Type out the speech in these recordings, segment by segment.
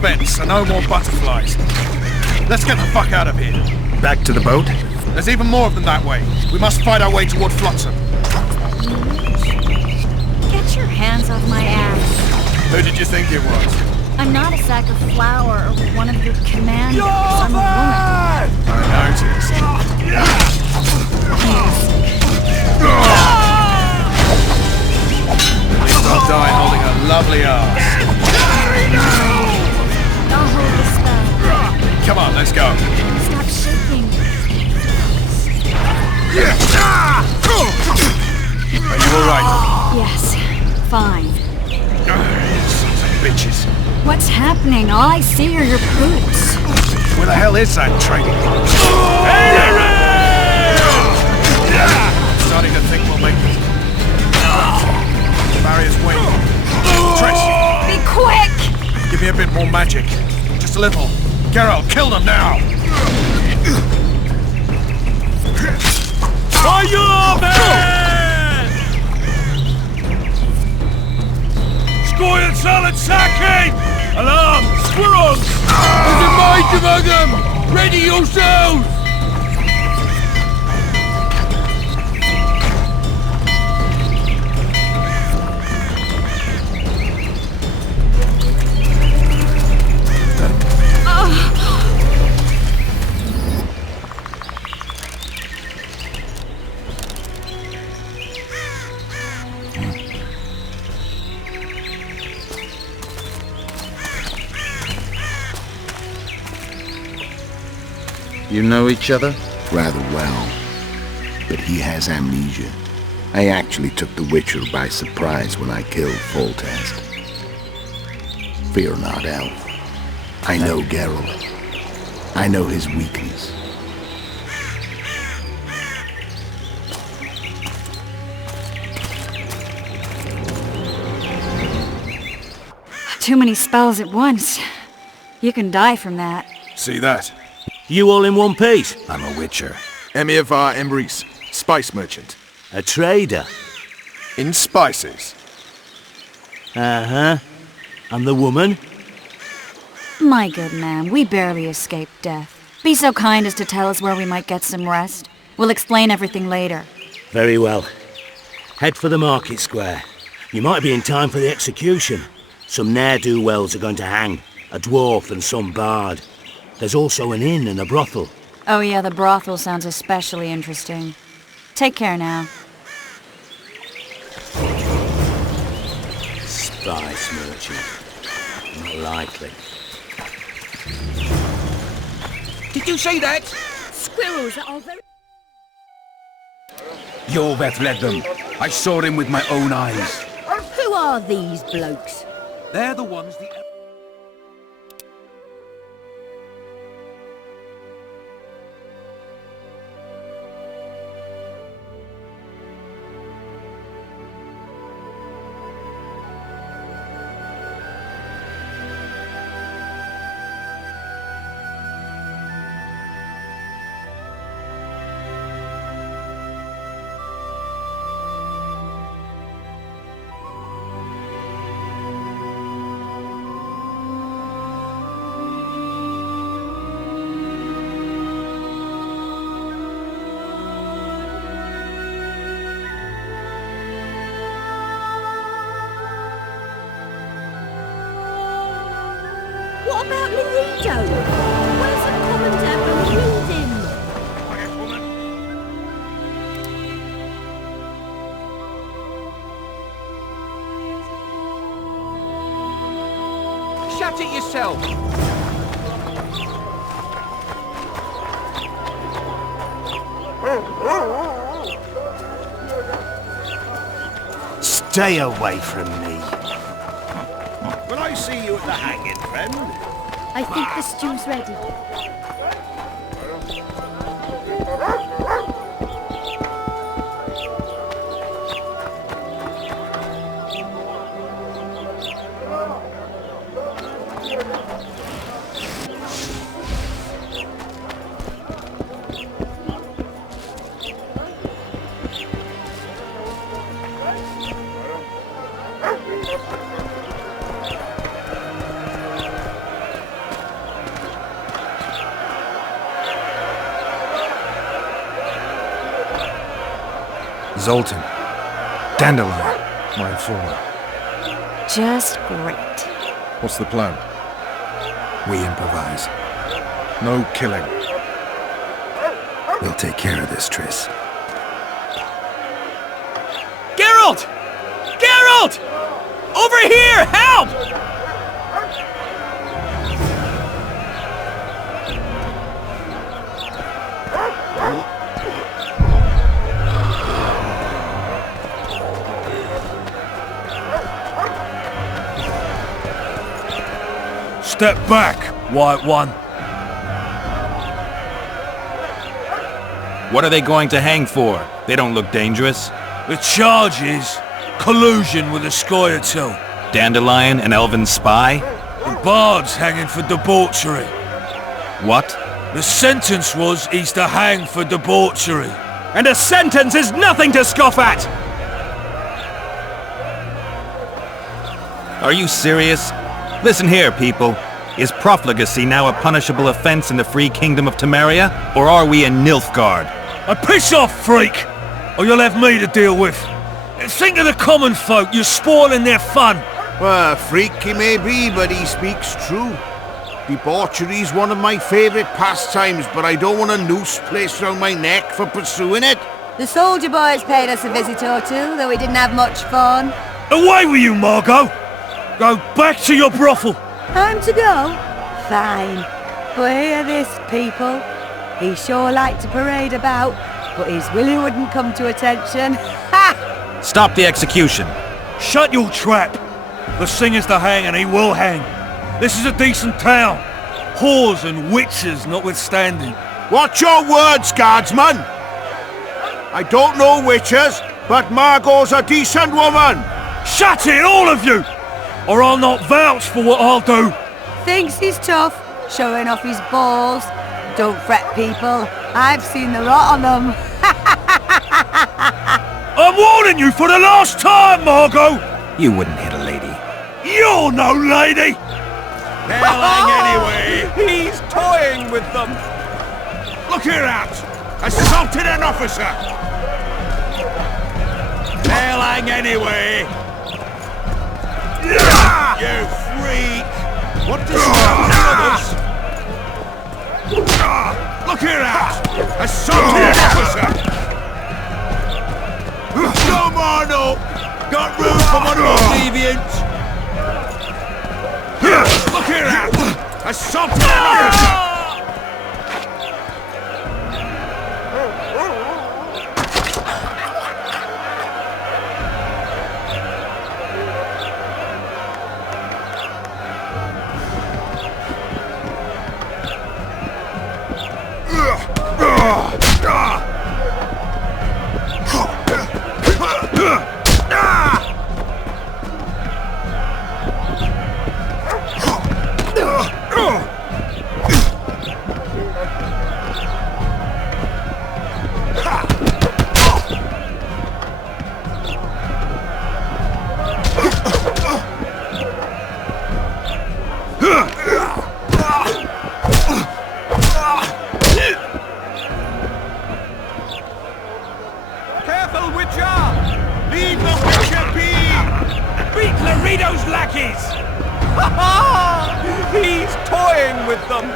expense, so no more butterflies. Let's get the fuck out of here. Back to the boat? There's even more of them that way. We must fight our way toward Flotsam. Get your hands off my ass. Who did you think it was? I'm not a sack of flour or one of your commanders. I'm a woman. I noticed. At least I'll die holding a lovely ass. I'll hold the spell. Come on, let's go. Stop shaking. Are you alright? Yes, fine. Sons of bitches. What's happening? All I see are your boots. Where the hell is that trading post? Starting to think we'll make it. The barrier's waiting. Trish! Be quick! Give me a bit more magic. Just a little. Geralt, kill them now! Fire, man! Scoil solid sacking! Alarm! Squirrels! There's a might among them! Ready yourselves! You know each other? Rather well, but he has amnesia. I actually took the Witcher by surprise when I killed Foltest. Fear not, Elf. I know Geralt. I know his weakness. Too many spells at once. You can die from that. See that? You all in one piece? I'm a Witcher. Emir var Emrys, spice merchant. A trader? In spices. Uh-huh. And the woman? My good man, we barely escaped death. Be so kind as to tell us where we might get some rest. We'll explain everything later. Very well. Head for the market square. You might be in time for the execution. Some ne'er-do-wells are going to hang. A dwarf and some bard. There's also an inn and a brothel. Oh yeah, the brothel sounds especially interesting. Take care now. Spice merchant. Not likely. Did you see that? Squirrels are very... Yorveth led them. I saw him with my own eyes. Who are these blokes? They're the ones the... What about Luigo? Where's the commander from Reading? Quiet, woman. Shut it yourself! Stay away from me. Will I see you at the hanging, friend? I think the stew's ready. Zoltan. Dandelion, my informer. Just great. What's the plan? We improvise. No killing. We'll take care of this, Triss. Geralt! Geralt! Over here! Help! Step back, White One. What are they going to hang for? They don't look dangerous. The charge is collusion with the Scoia'tael. Dandelion, an elven spy? And Bard's hanging for debauchery. What? The sentence was he's to hang for debauchery. And a sentence is nothing to scoff at! Are you serious? Listen here, people. Is profligacy now a punishable offense in the free kingdom of Temeria? Or are we in Nilfgaard? Piss off, freak! Or you'll have me to deal with. Think of the common folk, you're spoiling their fun. Well, a freak he may be, but he speaks true. Debauchery's one of my favourite pastimes, but I don't want a noose placed round my neck for pursuing it. The soldier boys paid us a visit or two, though we didn't have much fun. Away with you, Margot! Go back to your brothel! Time to go? Fine. But hear this, people. He sure liked to parade about, but his willy wouldn't come to attention. Ha! Stop the execution. Shut your trap! The singer's to hang and he will hang. This is a decent town. Whores and witches notwithstanding. Watch your words, guardsman! I don't know witches, but Margot's a decent woman! Shut it, all of you! Or I'll not vouch for what I'll do. Thinks he's tough, showing off his balls. Don't fret, people. I've seen the rot on them. I'm warning you for the last time, Margot! You wouldn't hit a lady. You're no lady! They'll hang anyway. He's toying with them. Look here out! Assaulted an officer! They'll hang anyway. You freak! What does she want with us? Look here out! Assaulted an officer! No more, no! Got room for one more deviant! Look here out! Assaulted an officer! Careful, Witcher! Leave the Witcher be! Beat Laredo's lackeys! Ha ha! He's toying with them!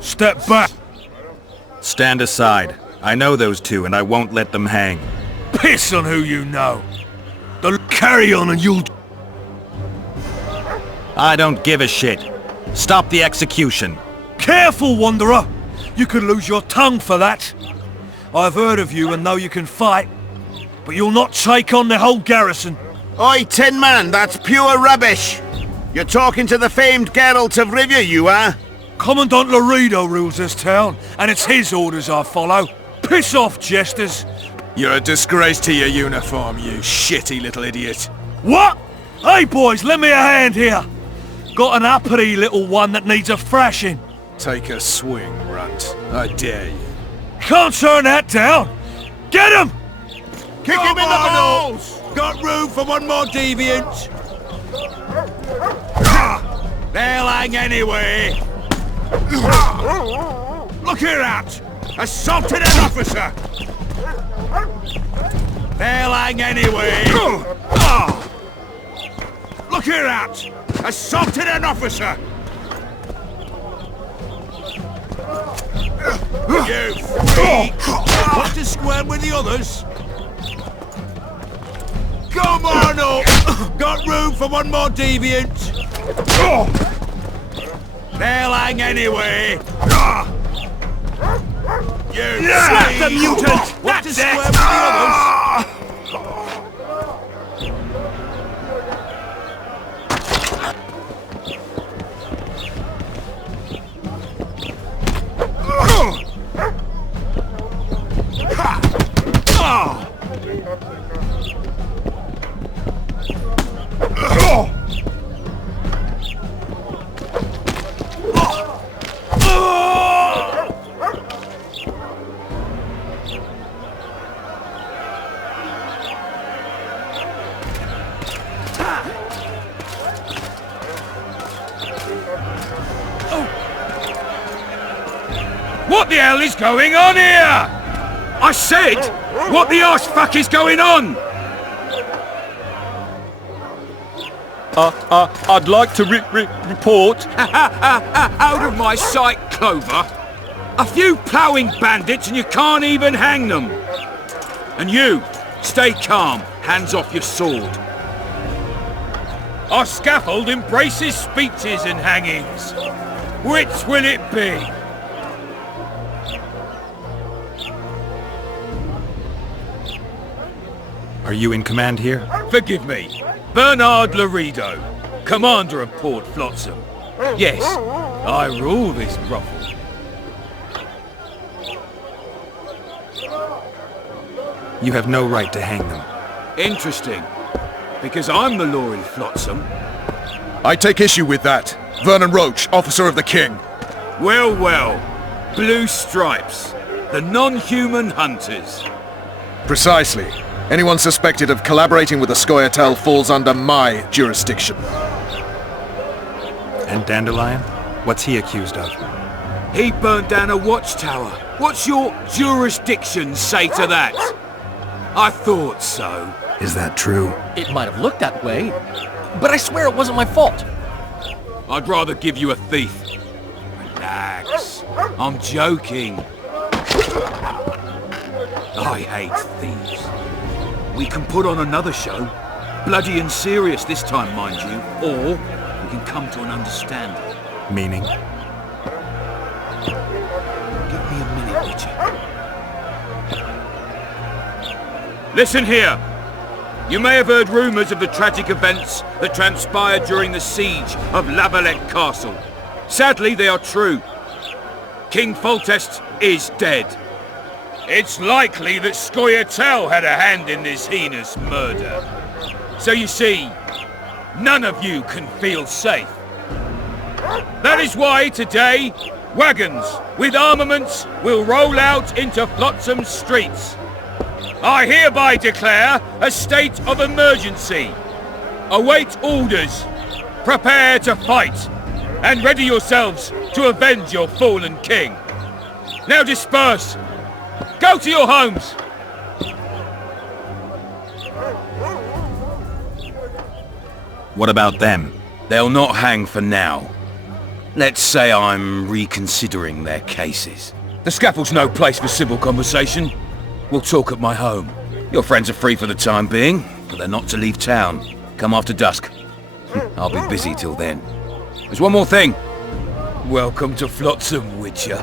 Step back! Stand aside. I know those two, and I won't let them hang. Piss on who you know! They'll carry on and you'll... I don't give a shit. Stop the execution. Careful, Wanderer! You could lose your tongue for that. I've heard of you and know you can fight, but you'll not take on the whole garrison. Oi, Tin Man, that's pure rubbish! You're talking to the famed Geralt of Rivia, you are? Commandant Laredo rules this town, and it's his orders I follow. Piss off, jesters! You're a disgrace to your uniform, you shitty little idiot. What? Hey boys, lend me a hand here. Got an uppity little one that needs a thrashing. Take a swing, runt. I dare you. Can't turn that down. Get him! Kick him in the balls! Got room for one more deviant? They'll hang anyway! Look here, that! Assaulted an officer! They'll hang anyway! Look here, that! Assaulted an officer! You freak! Want to square with the others? Come on up! Got room for one more deviant? They'll hang anyway! You Slap the mutant! Want to That's square it! with the others? What the hell is going on here? I said, what the arse fuck is going on? I'd like to report. Out of my sight, Clover. A few ploughing bandits and you can't even hang them. And you, stay calm, hands off your sword. Our scaffold embraces speeches and hangings. Which will it be? Are you in command here? Forgive me. Bernard Laredo, commander of Port Flotsam. Yes, I rule this brothel. You have no right to hang them. Interesting. Because I'm the law in Flotsam. I take issue with that. Vernon Roach, officer of the king. Well, well. Blue stripes. The non-human hunters. Precisely. Anyone suspected of collaborating with the Scoia'tael falls under my jurisdiction. And Dandelion? What's he accused of? He burnt down a watchtower. What's your jurisdiction say to that? I thought so. Is that true? It might have looked that way, but I swear it wasn't my fault. I'd rather give you a thief. Relax. I'm joking. I hate thieves. We can put on another show. Bloody and serious this time, mind you. Or we can come to an understanding. Meaning? Give me a minute, Witcher. Listen here. You may have heard rumours of the tragic events that transpired during the siege of Lavalette Castle. Sadly, they are true. King Foltest is dead. It's likely that Scoia'tael had a hand in this heinous murder. So you see, none of you can feel safe. That is why today, wagons with armaments will roll out into Flotsam's streets. I hereby declare a state of emergency. Await orders. Prepare to fight. And ready yourselves to avenge your fallen king. Now disperse. Go to your homes. What about them? They'll not hang for now. Let's say I'm reconsidering their cases. The scaffold's no place for civil conversation. We'll talk at my home. Your friends are free for the time being, but they're not to leave town. Come after dusk. I'll be busy till then. There's one more thing. Welcome to Flotsam, Witcher.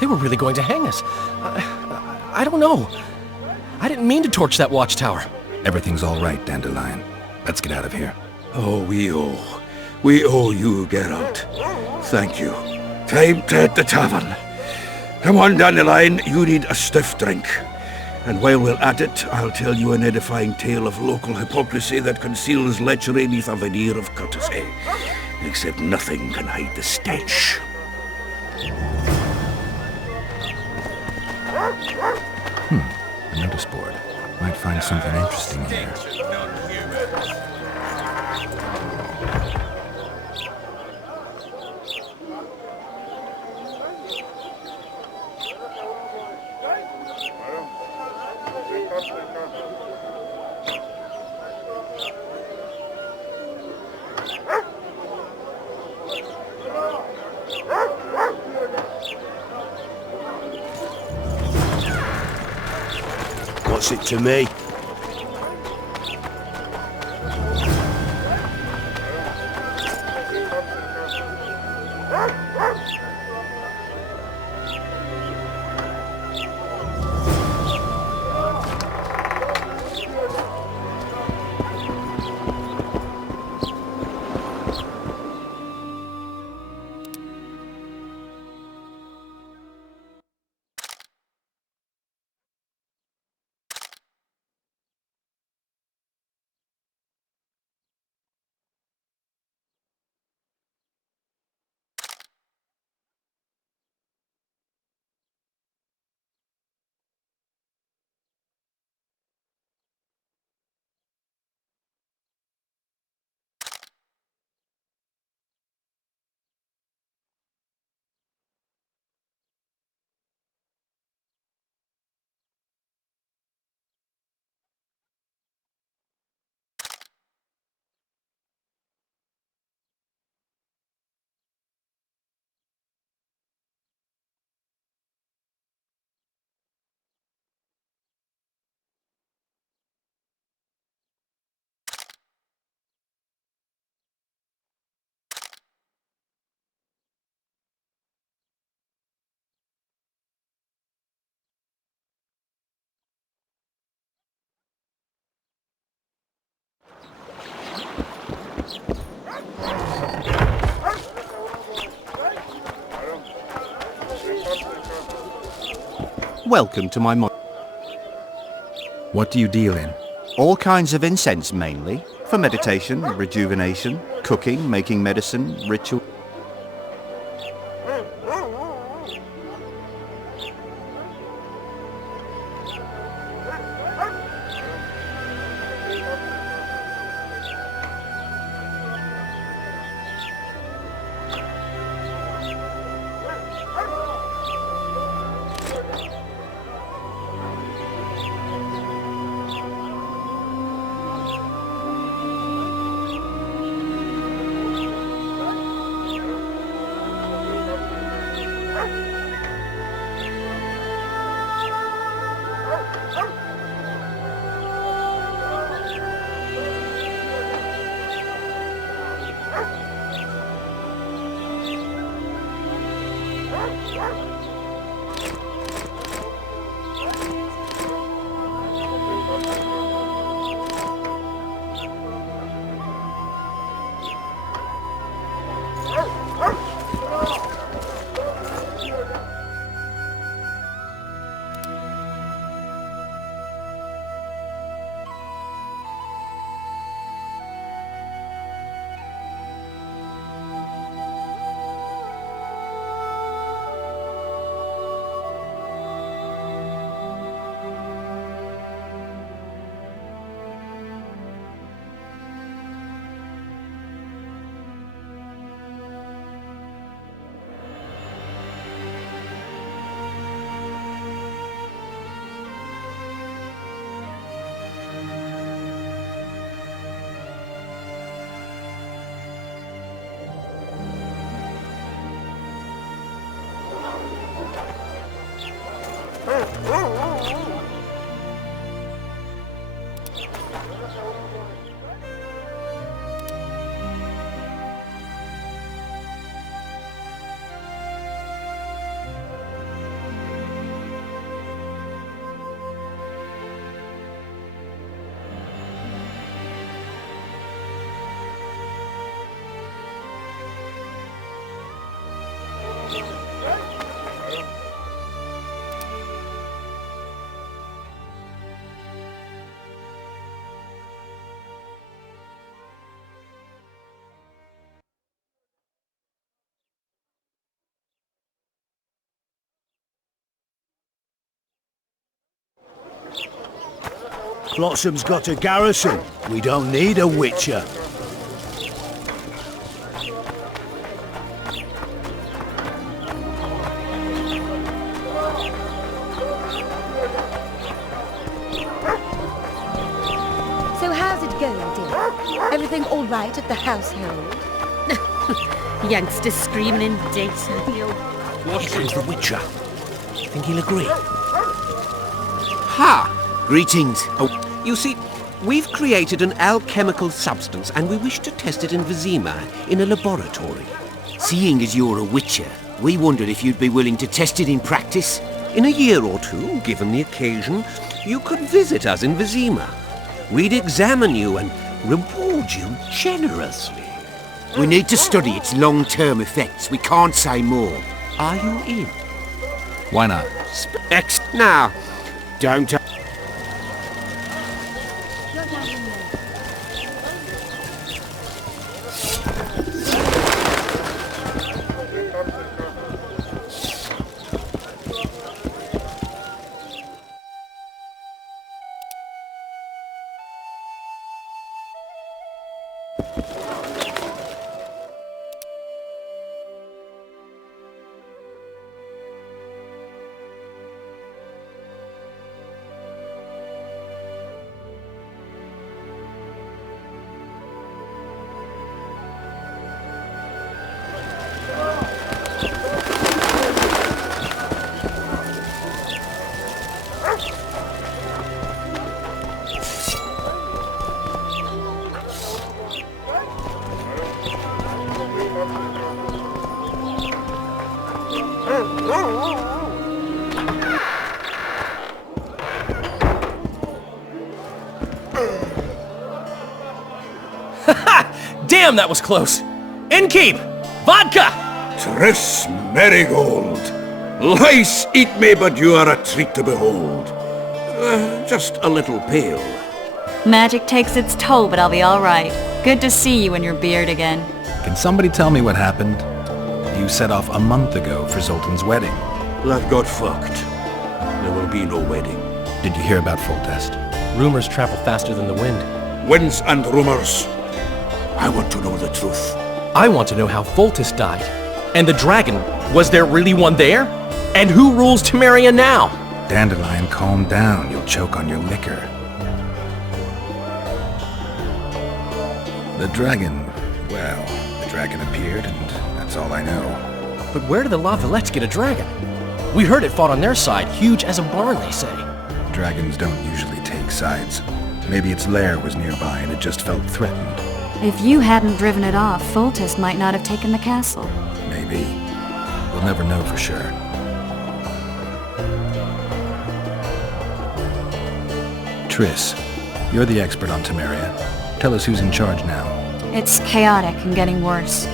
They were really going to hang us. I don't know. I didn't mean to torch that watchtower. Everything's all right, Dandelion. Let's get out of here. Oh, we owe you, Geralt. Thank you. Time to hit the tavern. Come on, Dandelion, you need a stiff drink. And while we're at it, I'll tell you an edifying tale of local hypocrisy that conceals lechery beneath a veneer of courtesy. Except nothing can hide the stench. A notice board. Might find something interesting here. What's it to me? Welcome to my What do you deal in? All kinds of incense mainly, for meditation, rejuvenation, cooking, making medicine, ritual. Blossom's got a garrison. We don't need a witcher. So how's it going, dear? Everything all right at the household? Youngsters screaming in dates, you. Here comes the witcher. Think he'll agree? Ha! Greetings. Oh, you see, we've created an alchemical substance and we wish to test it in Vizima, in a laboratory. Seeing as you're a witcher, we wondered if you'd be willing to test it in practice. In a year or two, given the occasion, you could visit us in Vizima. We'd examine you and reward you generously. We need to study its long-term effects. We can't say more. Are you in? Why not? Now, don't... Damn, that was close! Innkeep! Vodka! Tris Marigold! Lice eat me, but you are a treat to behold. Just a little pale. Magic takes its toll, but I'll be all right. Good to see you in your beard again. Can somebody tell me what happened? You set off a month ago for Zoltan's wedding. That got fucked. There will be no wedding. Did you hear about Foltest? Rumors travel faster than the wind. Winds and rumors. I want to know the truth. I want to know how Foltest died. And the dragon, was there really one there? And who rules Temeria now? Dandelion, calm down. You'll choke on your liquor. The dragon... well, the dragon appeared, and that's all I know. But where did the Lavalettes get a dragon? We heard it fought on their side, huge as a barn, they say. Dragons don't usually take sides. Maybe its lair was nearby and it just felt threatened. If you hadn't driven it off, Foltest might not have taken the castle. Maybe. We'll never know for sure. Triss, you're the expert on Temeria. Tell us who's in charge now. It's chaotic and getting worse.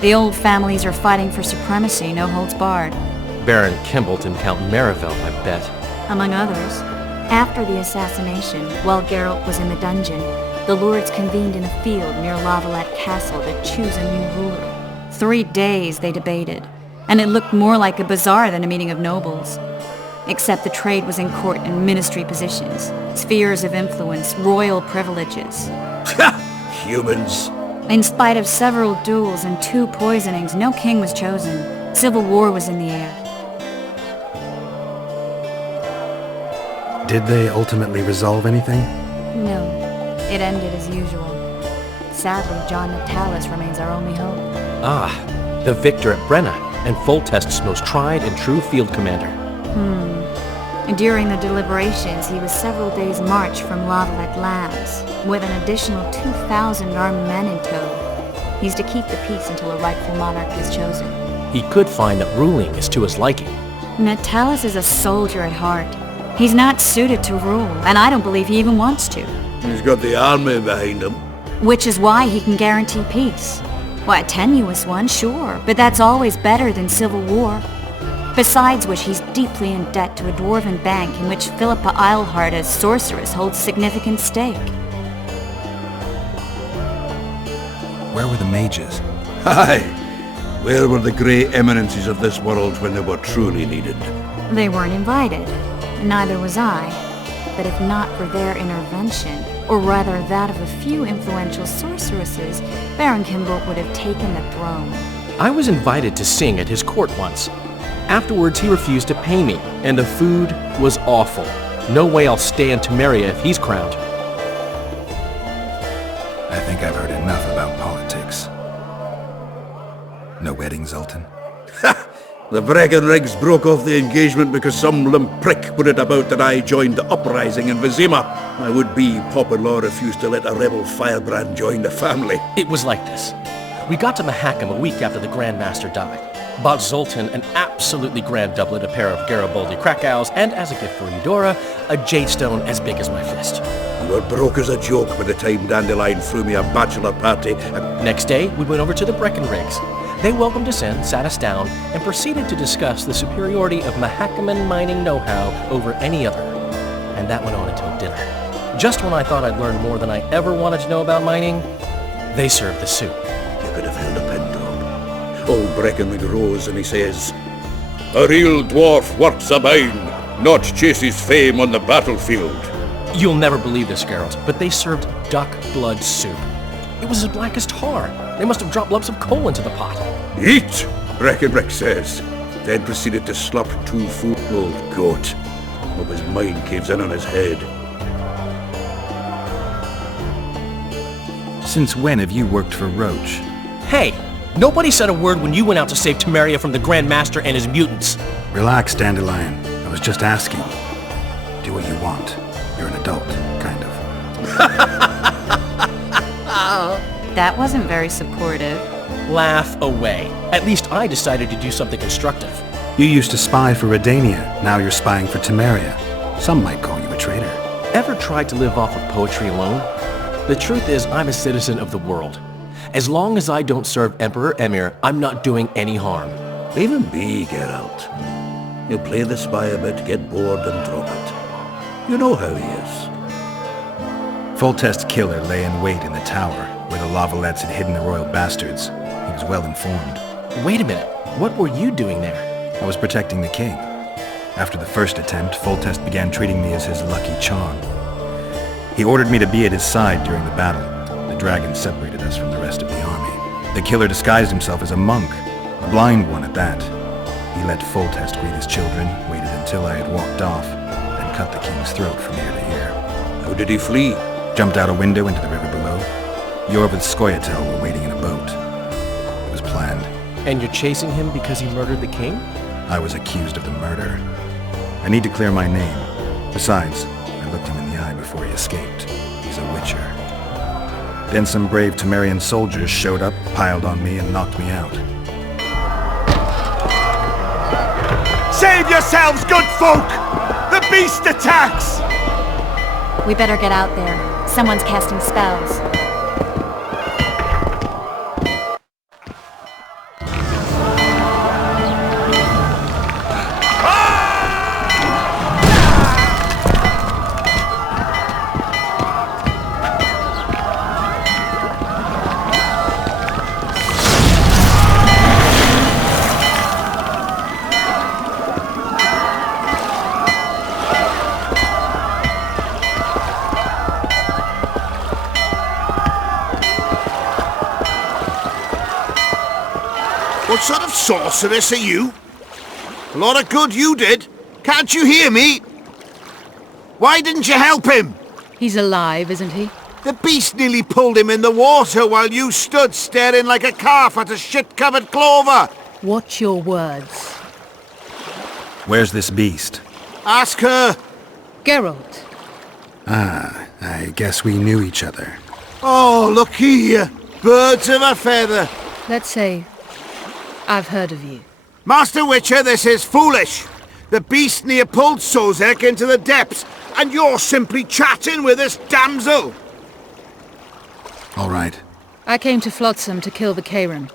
The old families are fighting for supremacy, no holds barred. Baron Kimbolt and Count Marivelle, I bet. Among others. After the assassination, while Geralt was in the dungeon, the lords convened in a field near Lavalette Castle to choose a new ruler. 3 days they debated, and it looked more like a bazaar than a meeting of nobles. Except the trade was in court and ministry positions, spheres of influence, royal privileges. Humans. In spite of several duels and 2 poisonings, no king was chosen. Civil war was in the air. Did they ultimately resolve anything? No, it ended as usual. Sadly, John Natalis remains our only hope. Ah, the victor at Brenna, and Foltest's most tried and true field commander. During the deliberations, he was several days' march from Lavalette lands, with an additional 2,000 armed men in tow. He's to keep the peace until a rightful monarch is chosen. He could find that ruling is to his liking. Natalis is a soldier at heart. He's not suited to rule, and I don't believe he even wants to. He's got the army behind him. Which is why he can guarantee peace. Why, a tenuous one, sure, but that's always better than civil war. Besides which, he's deeply in debt to a dwarven bank in which Philippa Eilhart as sorceress holds significant stake. Where were the mages? Aye. Where were the grey eminences of this world when they were truly needed? They weren't invited. Neither was I. but if not for their intervention, or rather that of a few influential sorceresses, Baron Kimball would have taken the throne. I was invited to sing at his court once. Afterwards, he refused to pay me, and the food was awful. No way I'll stay in Temeria if he's crowned. I think I've heard enough about politics. No wedding, Zoltan? The Breckenrigs broke off the engagement because some limp prick put it about that I joined the uprising in Vizima. My would-be Pop-in-law refused to let a rebel firebrand join the family. It was like this. We got to Mahakam a week after the Grand Master died. Bought Zoltan an absolutely grand doublet, a pair of Garibaldi Krakau's, and as a gift for Eudora, a jadestone as big as my fist. You were broke as a joke by the time Dandelion threw me a bachelor party. Next day, we went over to the Breckenrigs. They welcomed us in, sat us down, and proceeded to discuss the superiority of Mahakaman mining know-how over any other. And that went on until dinner. Just when I thought I'd learned more than I ever wanted to know about mining, they served the soup. You could have held a pen drop. Old Breckenrig rose and he says, "A real dwarf works a mine, not chases fame on the battlefield." You'll never believe this, Geralt, but they served duck blood soup. It was as black as tar. They must have dropped lumps of coal into the pot. "Eat," Breckenrig says, then proceeded to slop 2 food. Old goat. Hope his mind caves in on his head. Since when have you worked for Roach? Hey, nobody said a word when you went out to save Temeria from the Grand Master and his mutants. Relax, Dandelion. I was just asking. Do what you want. You're an adult, kind of. That wasn't very supportive. Laugh away. At least I decided to do something constructive. You used to spy for Redania. Now you're spying for Temeria. Some might call you a traitor. Ever tried to live off of poetry alone? The truth is, I'm a citizen of the world. As long as I don't serve Emperor Emir, I'm not doing any harm. Leave him be, Geralt. He'll play the spy a bit, get bored and drop it. You know how he is. Foltest's killer lay in wait in the tower, where the Lavalettes had hidden the royal bastards. He was well informed. Wait a minute. What were you doing there? I was protecting the king. After the first attempt, Foltest began treating me as his lucky charm. He ordered me to be at his side during the battle. The dragon separated us from the rest of the army. The killer disguised himself as a monk, a blind one at that. He let Foltest greet his children, waited until I had walked off, then cut the king's throat from ear to ear. How did he flee? Jumped out a window into the river below. Yorv and Skoyatel were waiting in a boat. It was planned. And you're chasing him because he murdered the king? I was accused of the murder. I need to clear my name. Besides, I looked him in the eye before he escaped. He's a witcher. Then some brave Temerian soldiers showed up, piled on me, and knocked me out. Save yourselves, good folk! The beast attacks! We better get out there. Someone's casting spells. What sort of sorceress are you? A lot of good you did. Can't you hear me? Why didn't you help him? He's alive, isn't he? The beast nearly pulled him in the water while you stood staring like a calf at a shit-covered clover. Watch your words. Where's this beast? Ask her. Geralt. Ah, I guess we knew each other. Oh, look here. Birds of a feather. Let's say I've heard of you. Master Witcher, this is foolish. The beast near pulled Sozek into the depths, and you're simply chatting with this damsel. All right. I came to Flotsam to kill the Kairan.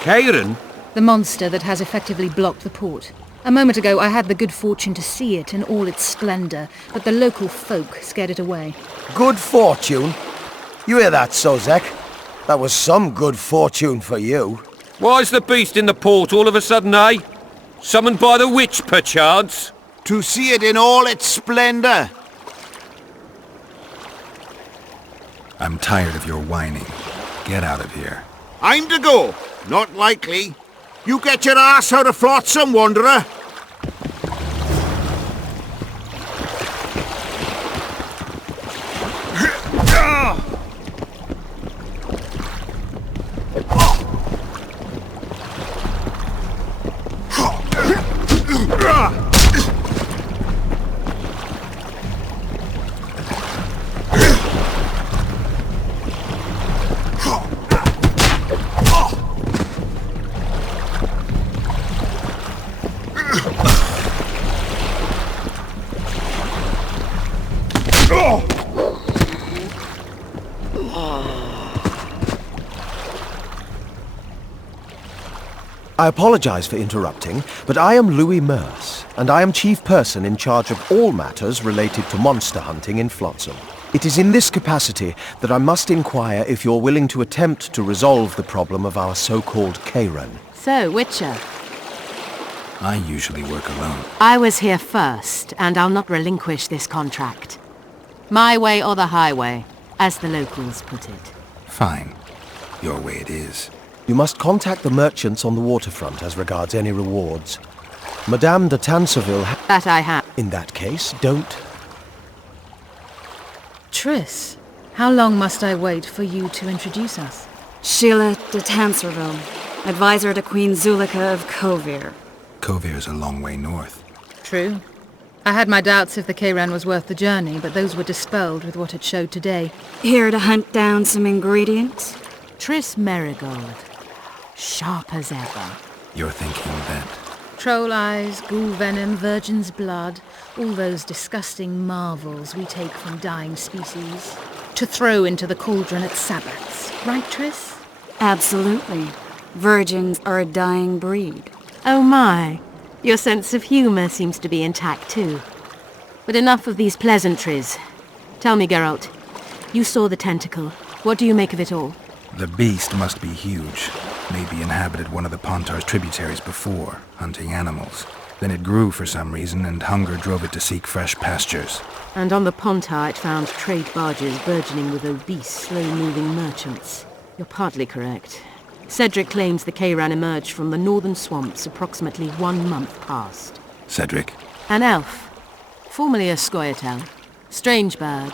Kairan? The monster that has effectively blocked the port. A moment ago I had the good fortune to see it in all its splendor, but the local folk scared it away. Good fortune? You hear that, Sozek? That was some good fortune for you. Why's the beast in the port all of a sudden, eh? Summoned by the witch, perchance? to see it in all its splendor. I'm tired of your whining. Get out of here. I'm to go. Not likely. You get your ass out of Flotsam, wanderer. I apologize for interrupting, but I am Louis Merce, and I am chief person in charge of all matters related to monster hunting in Flotsam. It is in this capacity that I must inquire if you're willing to attempt to resolve the problem of our so-called Karen. So, Witcher, I usually work alone. I was here first, and I'll not relinquish this contract. My way or the highway, as the locals put it. Fine. Your way it is. You must contact the merchants on the waterfront as regards any rewards. Madame de Tanserville That I have. In that case, don't. Triss, how long must I wait for you to introduce us? Sheila de Tanserville, advisor to Queen Zulika of Kovir. Kovir's a long way north. True. I had my doubts if the Kayran was worth the journey, but those were dispelled with what it showed today. Here to hunt down some ingredients? Triss Merigold. Sharp as ever. You're thinking that... Troll eyes, ghoul venom, virgin's blood, all those disgusting marvels we take from dying species, to throw into the cauldron at Sabbaths. Right, Triss? Absolutely. Virgins are a dying breed. Oh my. Your sense of humour seems to be intact too. But enough of these pleasantries. Tell me, Geralt, you saw the tentacle. What do you make of it all? The beast must be huge. Maybe inhabited one of the Pontar's tributaries before, hunting animals. Then it grew for some reason, and hunger drove it to seek fresh pastures. And on the Pontar it found trade barges burgeoning with obese, slow-moving merchants. You're partly correct. Cedric claims the Kayran emerged from the northern swamps approximately 1 month past. Cedric? An elf. Formerly a Scoia'tael. Strange bird.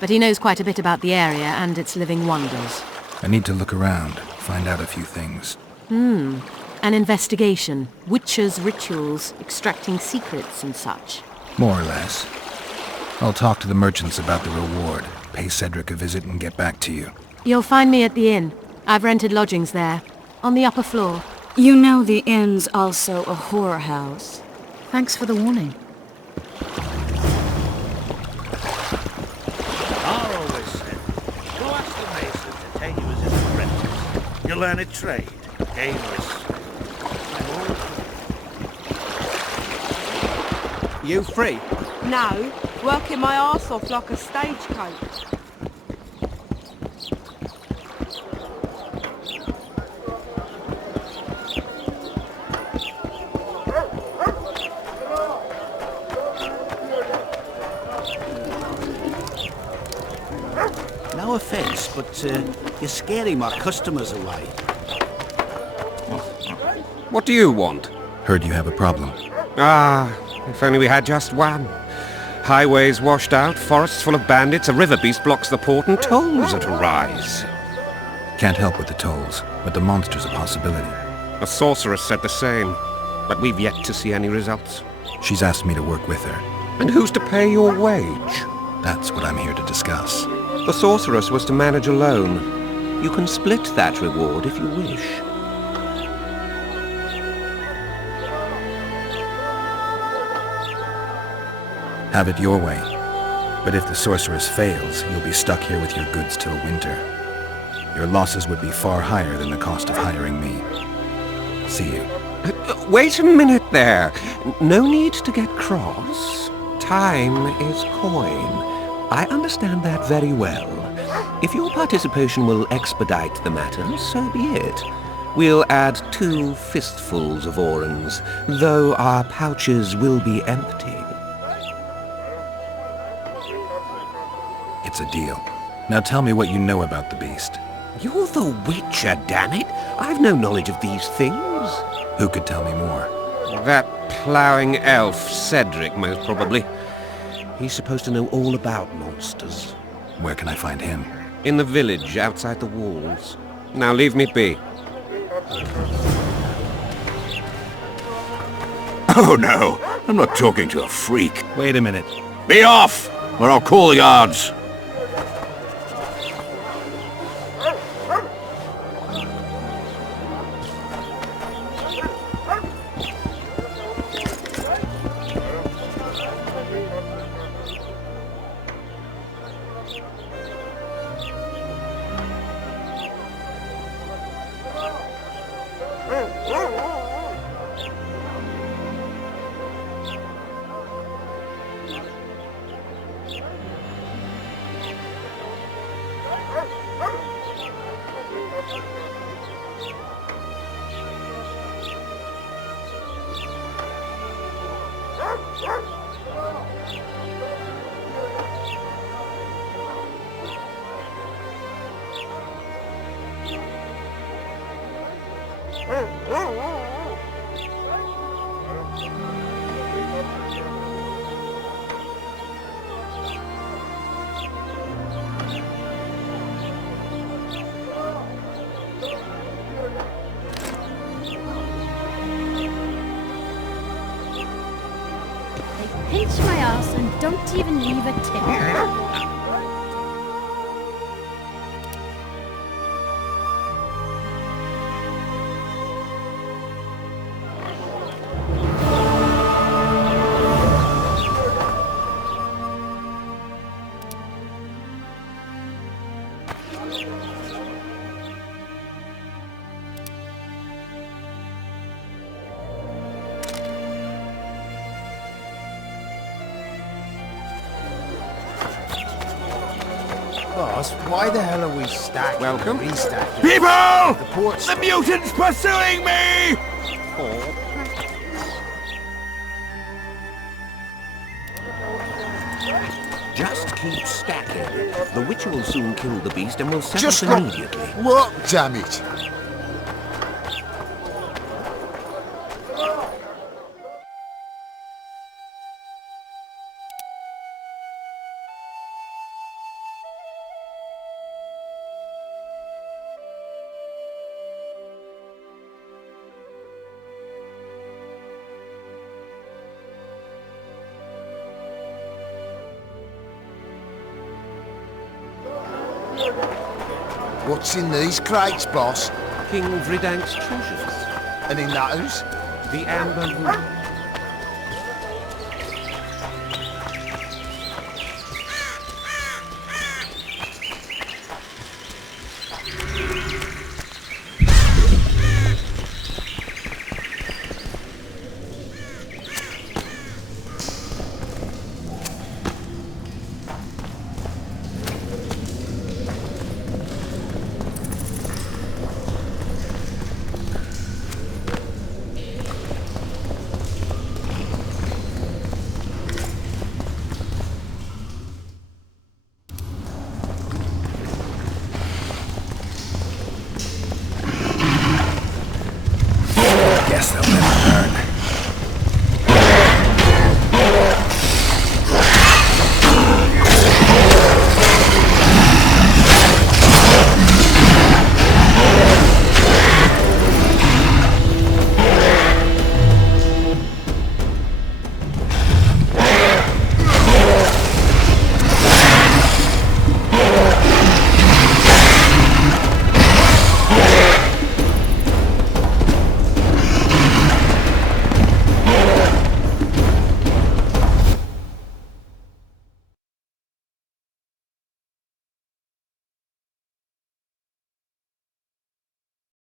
But he knows quite a bit about the area and its living wonders. I need to look around, find out a few things. An investigation. Witcher's rituals, extracting secrets and such. More or less. I'll talk to the merchants about the reward, pay Cedric a visit and get back to you. You'll find me at the inn. I've rented lodgings there, on the upper floor. You know the inn's also a whorehouse. Thanks for the warning. I always said, go ask the mason to take you as his apprentice. You'll learn a trade, gain respect. You free? No, working my arse off like a stagecoach. No offence, but you're scaring my customers away. What do you want? Heard you have a problem. Ah, if only we had just one. Highways washed out, forests full of bandits, a river beast blocks the port, and tolls at a rise. Can't help with the tolls, but the monster's a possibility. A sorceress said the same, but we've yet to see any results. She's asked me to work with her. And who's to pay your wage? That's what I'm here to discuss. The sorceress was to manage alone. You can split that reward if you wish. Have it your way. But if the sorceress fails, you'll be stuck here with your goods till winter. Your losses would be far higher than the cost of hiring me. See you. Wait a minute there. No need to get cross. Time is coin. I understand that very well. If your participation will expedite the matter, so be it. We'll add 2 fistfuls of orens, though our pouches will be empty. It's a deal. Now tell me what you know about the beast. You're the Witcher, damn it! I've no knowledge of these things. Who could tell me more? That ploughing elf, Cedric, most probably. He's supposed to know all about monsters. Where can I find him? In the village, outside the walls. Now leave me be. Oh no, I'm not talking to a freak. Wait a minute. Be off, or I'll call the guards. Pinch my ass and don't even leave a tip. Boss, why the hell are we stacking? Welcome. Restacking? People! The port's... The mutant's pursuing me! Just keep stacking. The Witcher will soon kill the beast and will set Just us go- immediately. What? Damn it. What's in these crates, boss? King Vridank's treasures. And in those? The amber root.